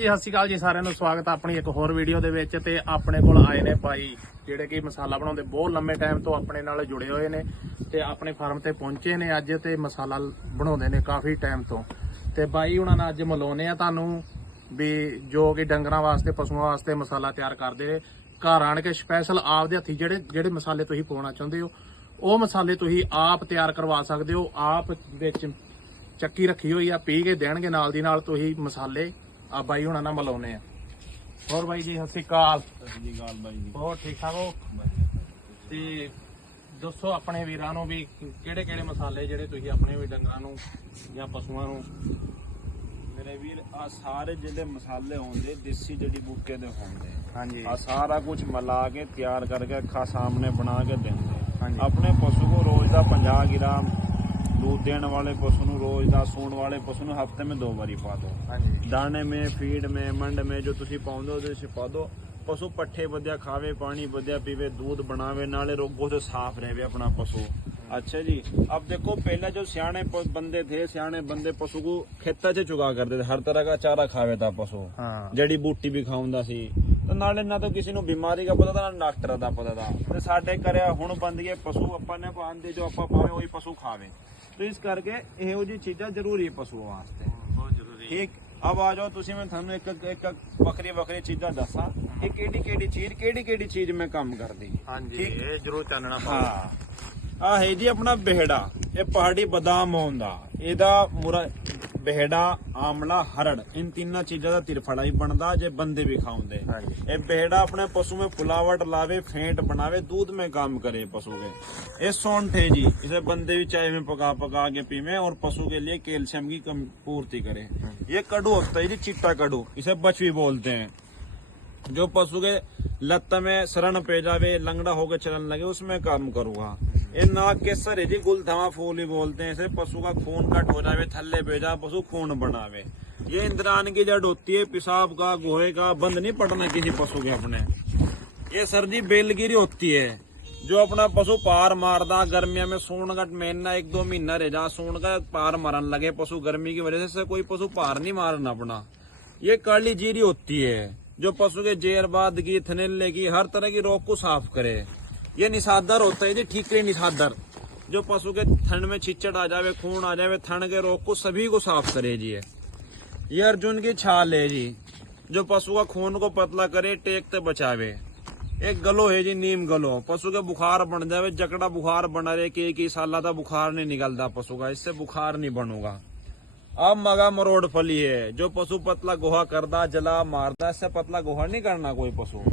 ਜੀ ਸਤਿ ਸ਼੍ਰੀ ਅਕਾਲ ਜੀ ਸਾਰਿਆਂ ਨੂੰ। ਸਵਾਗਤ ਹੈ ਆਪਣੀ ਇੱਕ ਹੋਰ ਵੀਡੀਓ ਦੇ ਵਿੱਚ ਤੇ ਆਪਣੇ ਕੋਲ ਆਏ ਨੇ ਭਾਈ, ਜਿਹੜੇ ਕਿ ਮਸਾਲਾ ਬਣਾਉਂਦੇ ਬਹੁਤ ਲੰਮੇ ਟਾਈਮ ਤੋਂ ਆਪਣੇ ਨਾਲ ਜੁੜੇ ਹੋਏ ਨੇ ਤੇ ਆਪਣੇ ਫਾਰਮ ਤੇ ਪਹੁੰਚੇ ਨੇ ਅੱਜ ਤੇ ਮਸਾਲਾ ਬਣਾਉਂਦੇ ਨੇ ਕਾਫੀ ਟਾਈਮ ਤੋਂ। ਤੇ ਬਾਈ, ਉਹਨਾਂ ਨਾਲ ਅੱਜ ਮਿਲਾਉਨੇ ਆ ਤੁਹਾਨੂੰ ਵੀ ਜੋ ਕਿ ਡੰਗਰਾਂ ਵਾਸਤੇ, ਪਸ਼ੂਆਂ ਵਾਸਤੇ ਮਸਾਲਾ ਤਿਆਰ ਕਰਦੇ ਨੇ। ਘਰ ਆਣ ਕੇ ਸਪੈਸ਼ਲ ਆਪਦੇ ਹੱਥੀ ਜਿਹੜੇ ਜਿਹੜੇ ਮਸਾਲੇ ਤੁਸੀਂ ਪਾਉਣਾ ਚਾਹੁੰਦੇ ਹੋ, ਉਹ ਮਸਾਲੇ ਤੁਸੀਂ ਆਪ ਤਿਆਰ ਕਰਵਾ ਸਕਦੇ ਹੋ। ਆਪ ਵਿੱਚ ਚੱਕੀ ਰੱਖੀ ਹੋਈ ਆ, ਪੀ ਕੇ ਦੇਣਗੇ ਨਾਲ ਦੀ ਨਾਲ ਤੁਸੀਂ ਮਸਾਲੇ ਆ ਬਾਈ ਹੁਣਾਂ ਨਾਲ ਮਿਲਾਉਨੇ ਆ। ਹੋਰ ਬਾਈ ਜੀ ਸਤਿ ਸ਼੍ਰੀ ਅਕਾਲ। ਜੀ ਗੱਲ ਬਾਈ ਜੀ ਹੋਰ ਠੀਕ ਠਾਕ ਹੋ? ਤੇ ਦੱਸੋ ਆਪਣੇ ਵੀਰਾਂ ਨੂੰ ਵੀ ਕਿਹੜੇ ਕਿਹੜੇ ਮਸਾਲੇ ਜਿਹੜੇ ਤੁਸੀਂ ਆਪਣੇ ਵੀ ਡੰਗਰਾਂ ਨੂੰ ਜਾਂ ਪਸ਼ੂਆਂ ਨੂੰ ਮੇਰੇ ਵੀਰ ਆ ਸਾਰੇ ਜਿਹੜੇ ਮਸਾਲੇ ਹੁੰਦੇ ਦੇਸੀ ਜੜੀ ਬੂਟੇ ਦੇ ਹੁੰਦੇ ਹਾਂਜੀ। ਆ ਸਾਰਾ ਕੁਝ ਮਿਲਾ ਕੇ ਤਿਆਰ ਕਰਕੇ ਅੱਖਾਂ ਸਾਹਮਣੇ ਬਣਾ ਕੇ ਦਿੰਦੇ। ਹਾਂਜੀ। ਆਪਣੇ ਪਸ਼ੂ ਨੂੰ ਰੋਜ਼ ਦਾ 50 ਗ੍ਰਾਮ दूध देने वाले पशु ਨੂੰ ਰੋਜ਼ ਦਾ ਸੂਣ ਵਾਲੇ ਪਸ਼ੂ ਨੂੰ ਹਫਤੇ में ਦੋ ਵਾਰੀ ਪਾ ਦਿਓ ਹਾਂਜੀ ਦਾਣੇ ਮੇ ਫੀਡ ਮੇ ਮੰਡ ਮੇ ਜੋ ਤੁਸੀਂ ਪਾਉਂਦੇ ਹੋ ਉਹਦੇ ਵਿੱਚ ਪਾ ਦਿਓ ਪਸ਼ੂ ਪੱਠੇ ਵਧੀਆ ਖਾਵੇ ਪਾਣੀ ਵਧੀਆ ਪੀਵੇ दूध बनावे ਨਾਲੇ ਰੋਗੋਂ से साफ रहे अपना पशु अच्छा जी अब देखो पहले जो सियाने प- बंदे थे सियाने बंदे पशु को खेता से चुगा करते थे हर तरह का चारा खावे था पशु ਹਾਂ ਜੜੀ ਬੂਟੀ ਵੀ ਖਾਉਂਦਾ ਸੀ ਤੇ ਨਾਲੇ ਨਾ ਤਾਂ ਕਿਸੇ ਨੂੰ ਬਿਮਾਰੀ ਦਾ ਪਤਾ ਤਾਂ ਨਾ ਡਾਕਟਰ ਦਾ ਪਤਾ ਤਾਂ ਤੇ ਸਾਡੇ ਘਰੇ ਹੁਣ ਬੰਦ ਗਏ ਪਸ਼ੂ ਆਪਾਂ ਨੇ ਪਾਉਂਦੇ ਜੋ ਆਪਾਂ ਪਾਵੇ ਉਹੀ ਪਸ਼ੂ ਖਾਵੇ ਤੇ ਇਸ ਕਰਕੇ ਇਹੋ ਜੀ ਚੀਜ਼ਾਂ ਜ਼ਰੂਰੀ ਹੈ ਪਸ਼ੂ ਵਾਸਤੇ। ਬਹੁਤ ਜ਼ਰੂਰੀ ਠੀਕ? ਅਬ ਆ ਜਾਓ ਤੁਸੀਂ ਮੈਂ ਤੁਹਾਨੂੰ ਇੱਕ ਇੱਕ ਵੱਖਰੀ ਵੱਖਰੀ ਚੀਜ਼ਾਂ ਦੱਸਾਂ। ਕਿ ਕਿਹੜੀ ਕਿਹੜੀ ਚੀਜ਼ ਕਿਹੜੀ ਕਿਹੜੀ ਚੀਜ਼ ਮੈਂ ਕੰਮ ਕਰਦੀ? ਹਾਂਜੀ। ਇਹ ਜ਼ਰੂਰ ਚਾਨਣਾ ਹਾਂ। ਆ ਹੈ ਜੀ ਆਪਣਾ ਬਿਹੜਾ। ਇਹ ਪਹਾੜੀ ਬਦਾਮ ਹੁੰਦਾ। ਇਹਦਾ ਮੁਰਾ ਬਿਹੜਾ ਆਮਲਾ ਹਰੜ ਇਨ ਤਿੰਨਾਂ ਚੀਜ਼ਾਂ ਦਾ ਤਿਰਫੜਾ ਹੀ ਬਣਦਾ ਜੇ ਬੰਦੇ ਵੀ ਖਾਉਂਦੇ ਹਾਂਜੀ ਇਹ ਬਿਹੜਾ ਆਪਣੇ ਪਸ਼ੂ में फुलावट लावे फेंट बनावे दूध में काम करे पशु के ये सौंठ है जी इसे बंदे भी चाय में पका पका के पीवे और पशु के लिए कैल्शियम की कम पूर्ति करे ये कड़ू होता है जी चिट्टा कड़ू इसे बचवी बोलते हैं जो पशु के लत में शरण पे जावे लंगड़ा होकर चलन लगे उसमें काम करूंगा ये नाक के सर जी गुलधवा फूल ही बोलते हैं। इसे पशु का खून कट हो जावे, थल्ले पे जा, पशु खून बनावे। ये इंद्रान की जड़ होती है, पेशाब का, गोहे का, बंद नहीं पड़ना किसी पशु के अपने। ये सर्दी बेलगिरी होती है, जो अपना पशु पार मारदा, गर्मियों में सूण का महीना एक दो महीना रह जा, सूण का पार मरन लगे पशु, गर्मी की वजह से कोई पशु पार नहीं मारना अपना। ये काली जीरी होती है, जो पशु के जेरबाद की, थनेले की, हर तरह की रोग को साफ़ करे। ये निषादर होता है जी ठीकरे निषादर जो पशु के थन में छिचड़ आ जावे, खून आ जावे थन के रोग को सभी को साफ़ करे जी ये। अर्जुन की छाल है जी, जो पशु का खून को पतला करे, टेक ते बचावे। एक गलो है जी, नीम गलो। पशु के बुखार बन जावे, जकड़ा बुखार बना रहे, कि एक ही साल था बुखार नहीं निकलता पशु का, इससे बुखार नहीं बनूगा। अब मगा मरोड़ फली है, जो पशु पतला गोहा करदा, जला मारदा, इससे पतला गोहा नहीं करना कोई पशु।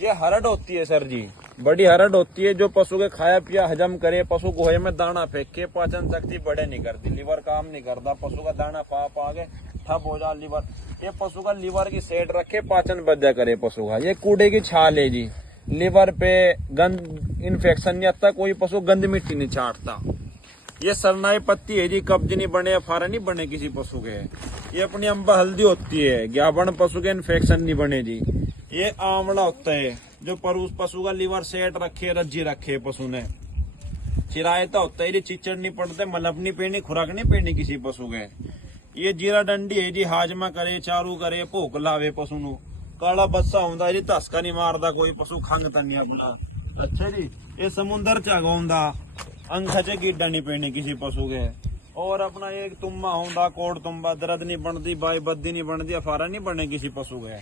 ये हरड़ होती है सर जी। बड़ी हरड़ होती है, जो पशु के खाया पिया हजम करे, पशु गोहे में दाना फेंक, पाचन शक्ति बड़े नहीं करती। लीवर काम नहीं करता, पशु का दाना पा पा के ठप हो जा लीवर। ये पशु का लीवर की सेट रखे, पाचन बद्या करे पशु का। ये कूड़े की छाल है जी। लीवर पे गंद इन्फेक्शन नहीं आता, कोई पशु गंद मिट्टी नहीं चाटता ये सरनाई पत्ती है जी, कब्ज नहीं बने या फारा नहीं बने किसी पशु के। ये अपनी अम्बा हल्दी होती है ज्ञापन पशु के इन्फेक्शन नहीं बने जी। ये आंवला होता है। जो परुष पशु का लीवर सेट रखे रज्जी रखे पशु ने चिरायता होता है जी चिचड़ नहीं पड़ते मलब नहीं पेनी खुराक नहीं पेनी किसी पशु के ये जीरा डंडी है जी हाजमा करे चारू करे भूख लावे पशु नु काला बच्चा ਹੁੰਦਾ ਜੀ ਧਸਕਾ ਨਹੀਂ ਮਾਰਦਾ ਕੋਈ ਪਸ਼ੂ ਖੰਗ ਤਾਂ ਨਹੀਂ ਆਪਣਾ ਅੱਛਾ ਜੀ ਇਹ ਸਮੁੰਦਰ ਚ ਆਉਂਦਾ अंग खचे कीड़ा नहीं पेने किसी पशु के और अपना एक तुम्बा होंदा कोट तुम्बा दर्द नहीं बनती बाई बद्दी नहीं बनती अफारा नहीं बने किसी पशु के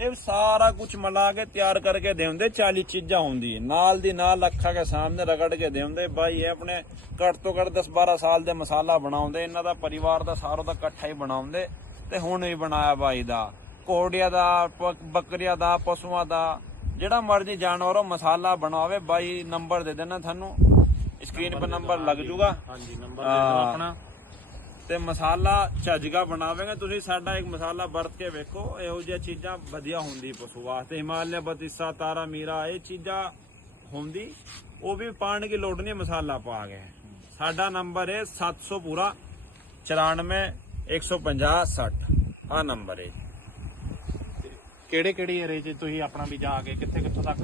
ਇਹ ਸਾਰਾ ਕੁਝ ਮਿਲਾ ਕੇ ਤਿਆਰ ਕਰਕੇ ਦੇਉਂਦੇ 40 ਚੀਜ਼ਾਂ ਹੁੰਦੀ ਨਾਲ ਦੀ ਨਾਲ ਅੱਖਾਂ ਦੇ ਸਾਹਮਣੇ ਰਗੜ ਕੇ ਦੇਉਂਦੇ ਬਾਈ ਇਹ ਆਪਣੇ ਘੱਟ ਤੋਂ ਘੱਟ 10 12 ਸਾਲ ਦੇ ਮਸਾਲਾ ਬਣਾਉਂਦੇ ਇਹਨਾਂ ਦਾ ਪਰਿਵਾਰ ਦਾ ਸਾਰੋ ਦਾ ਇਕੱਠਾ ਹੀ ਬਣਾਉਂਦੇ ਤੇ ਹੁਣ ਵੀ ਬਣਾਇਆ ਬਾਈ ਦਾ। ਕੋੜੀਆਂ ਦਾ ਬੱਕਰੀਆਂ ਦਾ ਪਸ਼ੂਆਂ ਦਾ ਜਿਹੜਾ ਮਰਜ਼ੀ ਜਾਨਵਰ ਉਹ ਮਸਾਲਾ ਬਣਾਵੇ ਬਾਈ ਨੰਬਰ ਦੇ ਦੇਣਾ ਤੁਹਾਨੂੰ। ਸਕਰੀਨ 'ਤੇ ਨੰਬਰ ਲੱਗ ਜੂਗਾ। ਹਾਂਜੀ ਨੰਬਰ ਦੇ। ਦਿਓ ਆਪਣਾ। ਤੇ ਮਸਾਲਾ ਝੱਜਗਾ ਬਣਾਵੇਂਗੇ। ਤੁਸੀਂ ਸਾਡਾ ਇੱਕ ਮਸਾਲਾ ਵਰਤ ਕੇ ਵੇਖੋ ਇਹੋ ਜਿਹੀਆਂ ਚੀਜ਼ਾਂ ਵਧੀਆ ਹੁੰਦੀ ਪਸ਼ੂ ਵਾਸਤੇ। ਹਿਮਾਲਿਆ ਬਤੀਸਾ ਤਾਰਾ ਮੀਰਾ ਇਹ ਚੀਜ਼ਾਂ ਹੁੰਦੀ। ਉਹ ਵੀ ਪਾਣ ਦੀ ਲੋੜ ਨਹੀਂ ਮਸਾਲਾ ਪਾ ਕੇ। ਸਾਡਾ ਨੰਬਰ ਹੈ 700 ਪੂਰਾ 94 150 60 ਆ ਨੰਬਰ ਹੈ। ਕਿਹੜੇ ਕਿਹੜੇ ਏਰੀਏ 'ਚ ਤੁਸੀਂ ਆਪਣਾ ਵੀ ਜਾ ਕੇ ਕਿੱਥੇ ਕਿੱਥੋਂ ਤੱਕ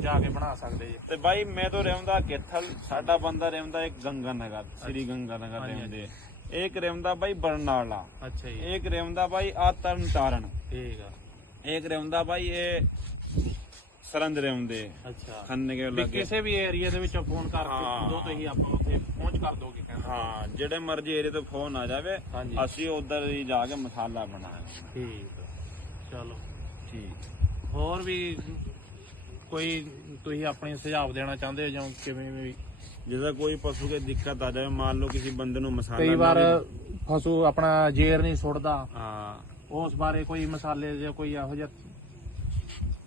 ਜਾ ਕੇ ਬਣਾ ਸਕਦੇ ਜੀ? ਤੇ ਬਾਈ ਮੈਂ ਤਾਂ ਰਹਿੰਦਾ ਕੇਥਲ। ਸਾਡਾ ਬੰਦਾ ਰਹਿੰਦਾ ਇੱਕ ਗੰਗਾ ਨਗਰ ਸ੍ਰੀ ਗੰਗਾ ਨਗਰ ਰਹਿੰਦੇ। ਇਹ ਕਰਿਆਉਂਦਾ ਬਾਈ ਬਰਨਾਲਾ ਅੱਛਾ ਜੀ ਇਹ ਕਰਿਆਉਂਦਾ ਬਾਈ ਆ ਤਰਨ ਤਾਰਨ ਠੀਕ ਆ ਇਹ ਕਰਿਆਉਂਦਾ ਬਾਈ ਇਹ ਸਰੰਦ ਰਿਆਉਂਦੇ ਅੱਛਾ ਖੰਨੇ ਕੇ ਲੱਗੇ ਕਿਸੇ ਵੀ ਏਰੀਆ ਦੇ ਵਿੱਚੋਂ ਫੋਨ ਕਰ। ਦੋ ਤੁਸੀਂ ਆਪਾਂ ਉੱਥੇ ਪਹੁੰਚ ਕਰ ਦੋਗੇ ਕਹਿੰਦਾ ਹਾਂ ਜਿਹੜੇ ਮਰਜ਼ੀ ਏਰੀਏ ਤੋਂ ਫੋਨ ਆ ਜਾਵੇ। ਅਸੀਂ ਉਧਰ ਹੀ ਜਾ ਕੇ ਮਸਾਲਾ ਬਣਾਵਾਂਗੇ ਠੀਕ। ਚਲੋ ਠੀਕ ਹੋਰ ਵੀ ਕੋਈ ਤੁਸੀਂ ਆਪਣੀ ਸੁਝਾਅ ਦੇਣਾ ਚਾਹੁੰਦੇ ਹੋ ਜਾਂ ਕਿਵੇਂ ਵੀ ਜਿਹਦਾ ਕੋਈ ਪਸ਼ੂ ਕੇ ਦਿੱਕਤ ਆ ਜਾਵੇ ਮੰਨ ਲਓ ਕਿਸੇ ਬੰਦੇ ਨੂੰ ਮਸਾਲਾ ਕਈ ਵਾਰ ਪਸ਼ੂ ਆਪਣਾ ਜੇਰ ਨਹੀਂ ਸੁੱਟਦਾ। ਹਾਂ। ਉਸ ਬਾਰੇ ਕੋਈ ਮਸਾਲੇ ਜਾਂ ਕੋਈ ਇਹੋ ਜਿਹਾ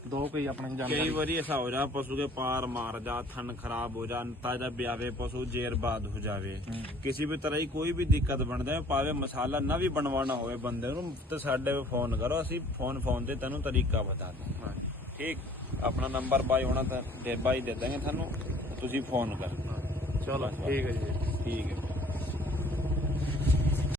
ਦੋ ਕੋਈ ਆਪਣੇ ਜਾਣਕਾਰੀ। ਕਈ ਵਾਰੀ ਐਸਾ ਹੋ ਜਾ ਪਸ਼ੂ ਕੇ ਪਾਰ ਮਾਰ ਜਾ ਥਣ ਖਰਾਬ ਹੋ ਜਾ ਤਾਜਾ ਬਿਆਵੇ ਪਸ਼ੂ ਜੇਰ ਬਾਦ ਹੋ ਜਾਵੇ। ਕਿਸੇ ਵੀ ਤਰ੍ਹਾਂ ਦੀ ਕੋਈ ਵੀ ਦਿੱਕਤ ਬਣਦਾ ਹੈ ਪਾਵੇ ਮਸਾਲਾ ਨਾ ਵੀ ਬਣਵਾਉਣਾ ਹੋਵੇ ਬੰਦੇ ਨੂੰ ਤੇ ਸਾਡੇ ਫੋਨ ਕਰੋ ਅਸੀਂ ਫੋਨ ਫੋਨ ਤੇ ਤੈਨੂੰ ਤਰੀਕਾ ਬਤਾ ਦਾਂਗੇ। ਠੀਕ? ਆਪਣਾ ਨੰਬਰ ਬਾਈ ਹੋਣਾ ਤਾਂ ਦੇ ਬਾਈ ਦੇ ਦਾਂਗੇ ਤੁਹਾਨੂੰ ਤੁਸੀਂ ਫੋਨ ਕਰਨਾ ਚਲੋ ਠੀਕ ਹੈ ਜੀ। ਠੀਕ ਹੈ।